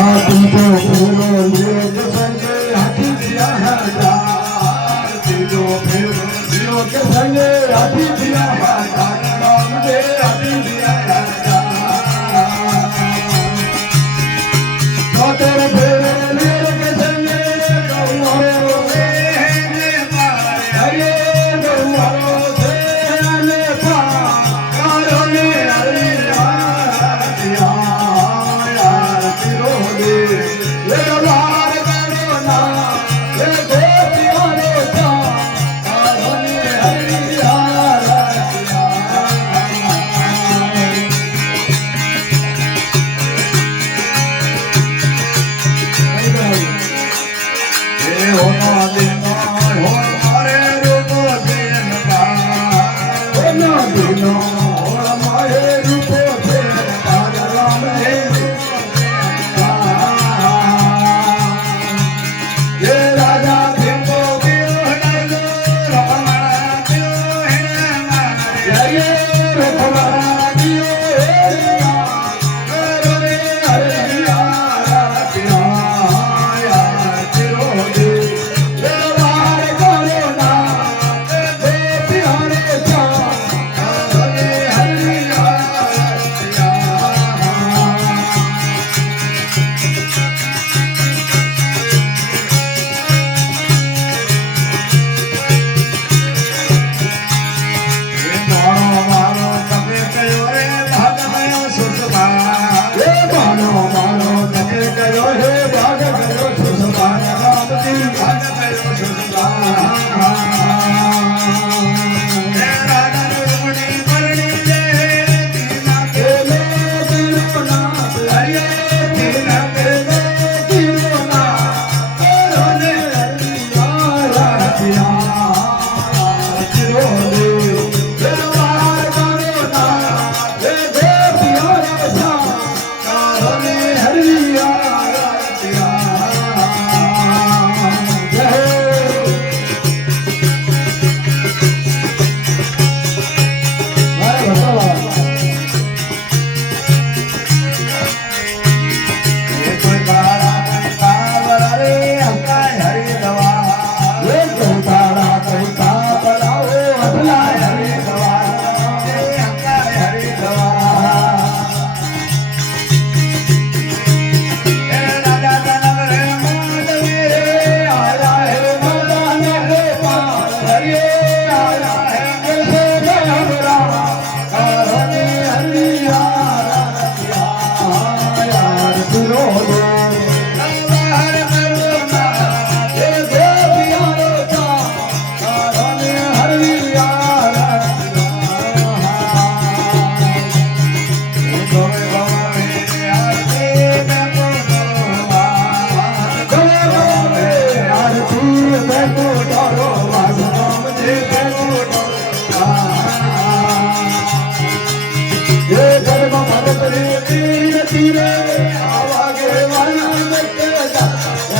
तुमको फूलो योग संगे हाथी दिया है दार तुमको फूलो योग संगे हाथी दिया है दार राम दे हाथी दिया है दार तो तेरे फेरे योग संगे गौरो से ने पार हरे गौरो से ने पार कारो ने हरि दिया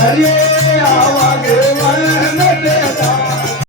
हरे आवागे